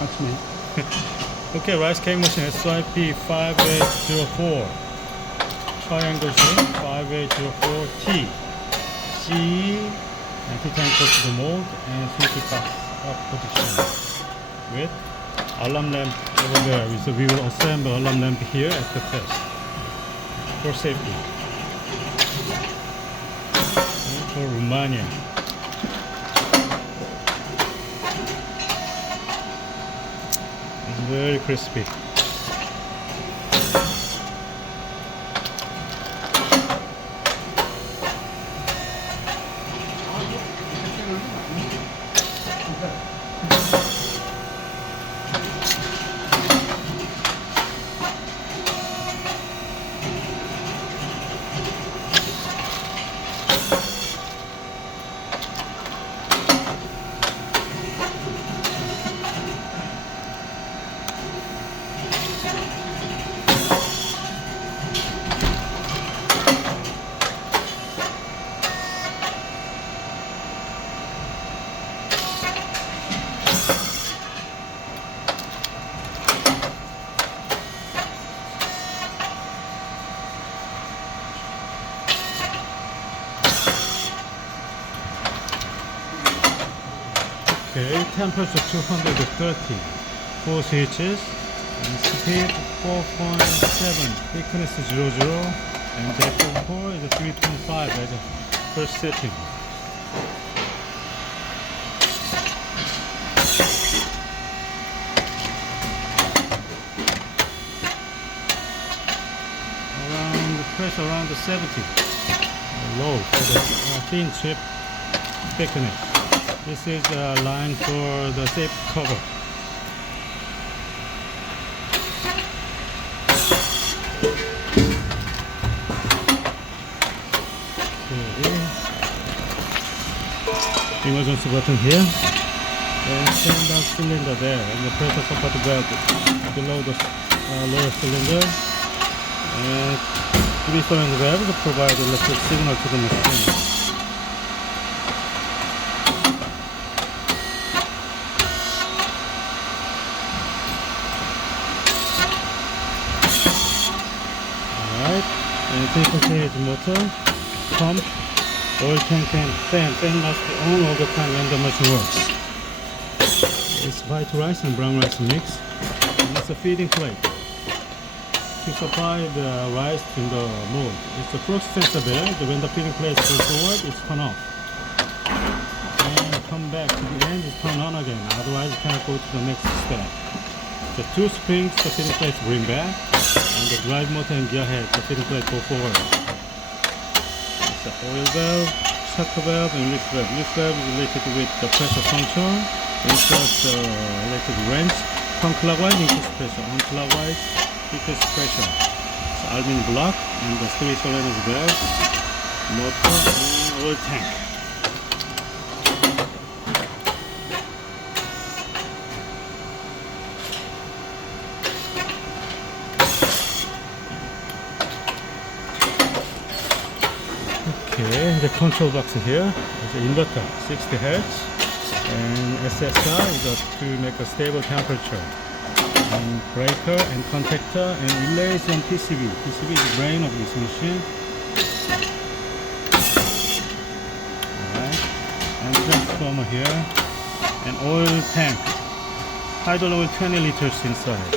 아침에. Okay, rice cake machine SYP5804 triangle shape 5804T C and Titanium Coated Mould and 3 box of position with alarm lamp over there. So we will assemble alarm lamp here at the test for safety. And for Romania. It's very crispy. Okay, temperature 230, 4 switches, and speed 4.7, thickness 00, and depth of core is 3.5 as a first setting. Around the pressure around the 70, low for the thin chip thickness. This is a line for the safe cover. Okay. Emergency button here. And stand-down cylinder there, and the pressure support valve below the lower cylinder. And 3 cylinder valve to provide electric signal to the machine. And 3-phase motor, pump, oil tank and fan. Fan must be on all the time when the machine works. It's white rice and brown rice mix. And it's a feeding plate to supply the rice to the mold. It's a flux sensor there. When the feeding plate goes forward, it's turned off. And come back to the end, it's turned on again. Otherwise, it cannot go to the next step. The 2 springs the feeding plate bring back. And the drive motor and gear head, the feeding plate go forward. It's the oil valve, shock valve, and lift valve. Lift valve is related with the pressure control. Insert the electric wrench. Counterclockwise, increase pressure. Unclockwise, decrease pressure. It's aluminum block and the 3 solenoid valve, motor, and oil tank. Okay, the control box here is an inverter, 60 Hz, and SSR is to make a stable temperature, and breaker and contactor and relays and PCB. PCB is the brain of this machine. Alright, and transformer here, and oil tank, hydrogen oil 20 liters inside.